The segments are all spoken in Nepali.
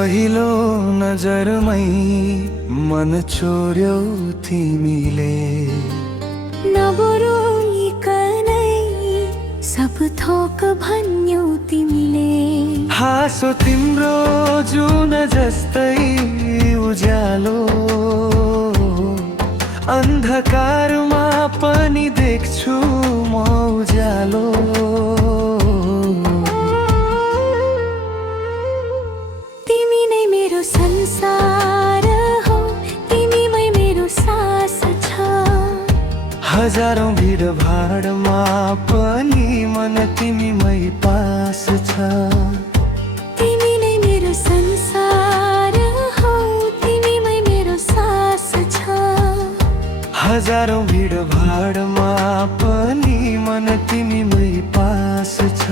पहिलो नजरमै मन चोर्यौ तिमीले, नबोरोइकनै सब थोक भन्यौ तिमीले। हाँसो तिम्रो जुन जस्तै उज्यालो, अन्धकारमा पनि देख्छु म उज्यालो। तिमी नै मेरो संसार हो, तिमीमै मेरो सास छ। हजारौं भिडभाडमा पनि मन तिमीमै पास छ। तिमी नै मेरो संसार हो, तिमीमै मेरो सास छ। हजारौं भिडभाडमा पनि मन तिमीमै पास छ।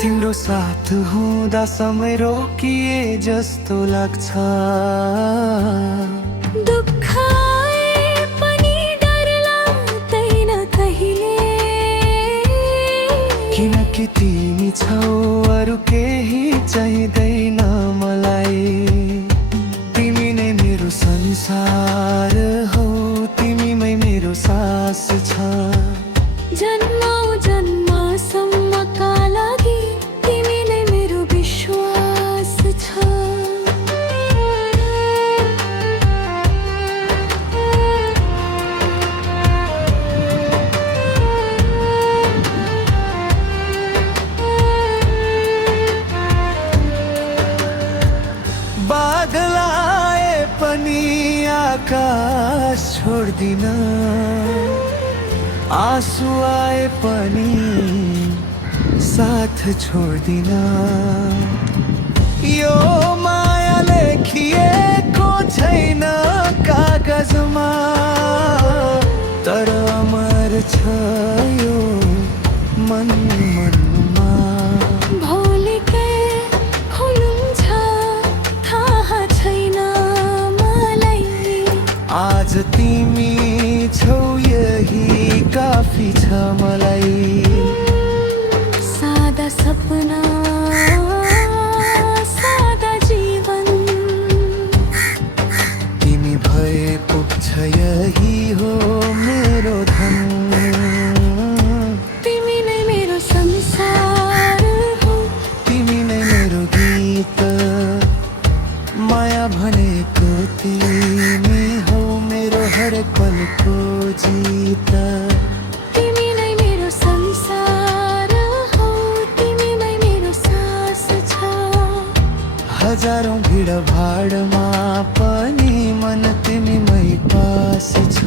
तिम्रो साथ हुँदा समय रोकिए जस्तो लाग्छ। दुःख आए पनि डर लाग्दैन कहिले, किनकि तिमी छौ अरू केही चाहिँदैन मलाई। तिमी नै मेरो संसार हौ, तिमीमै मेरो सास छ। जन्मौँ जन्मसम्मका लागि तिमी नै मेरो विश्वास छ। बादल आए पनि आकाश छोड्दिन, आँसु आए पनि साथ छोड्दिन। यो माया लेखिएको छैन कागजमा, तर अमर छ यो मन मनमा। भोलि के हुन्छ थाहा छैन मलाई, आज तिमी छौ यही काफी छ मलाई। सादा सपना सादा जीवन, तिमी भए पुग्छ यही हो मेरो धन। तिमी नै मेरो संसार हो, तिमी नै मेरो गीत, माया भनेको तिमी हौ मेरो हरेक पलको जीत। तिमी नै मेरो संसार हो, तिमीमै मेरो सास छ। हजारौं भिडभाडमा पनि मन तिमीमै पास छ।